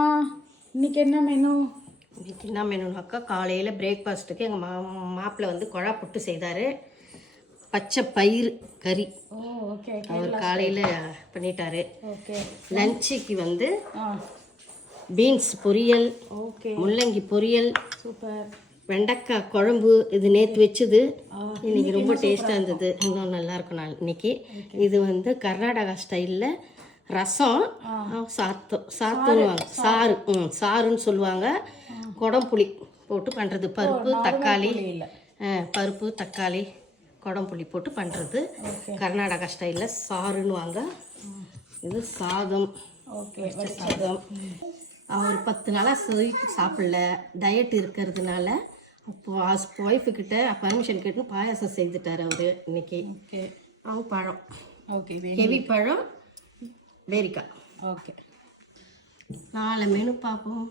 அம்மா இன்னைக்கு என்ன மெனு? இன்னைக்கு என்ன மெனுனாக்கா, காலையில் பிரேக்ஃபாஸ்ட்டுக்கு எங்கள் மாப்பிள்ளை வந்து குழா புட்டு செய்தார். பச்சை பயிறு கறி ஓகே அவர் காலையில் பண்ணிட்டாரு. ஓகே. லஞ்சுக்கு வந்து பீன்ஸ் பொரியல், ஓகே, முள்ளங்கி பொரியல், சூப்பர். வெண்டைக்காய் குழம்பு. இது நேற்று வச்சுது, இன்னைக்கு ரொம்ப டேஸ்ட்டாக இருந்தது. இன்னும் நல்லாயிருக்கும் நான் இன்னைக்கு. இது வந்து கர்நாடகா ஸ்டைலில் ரசம், சாத்துவாங்க, சாறு, சாறுன்னு சொல்லுவாங்க. குடம்புளி போட்டு பண்ணுறது. பருப்பு தக்காளி, பருப்பு தக்காளி குடம்புளி போட்டு பண்ணுறது கர்நாடகா ஸ்டைலில் சாறுன்னுவாங்க. இது சாதம். ஓகே, சாதம். அவர் 10 நாளாக ஸ்வீட் சாப்பிடல, டயட் இருக்கிறதுனால அப்போ ஒய்ஃபுக்கிட்ட பர்மிஷன் கேட்டு பாயாசம் செய்துட்டார் அவர் இன்னைக்கு. ஓகே. அவங்க பழம், ஓகே, ஹெவி பழம், வேரிக்காய். ஓகே. 4 மெனு பார்ப்போம்.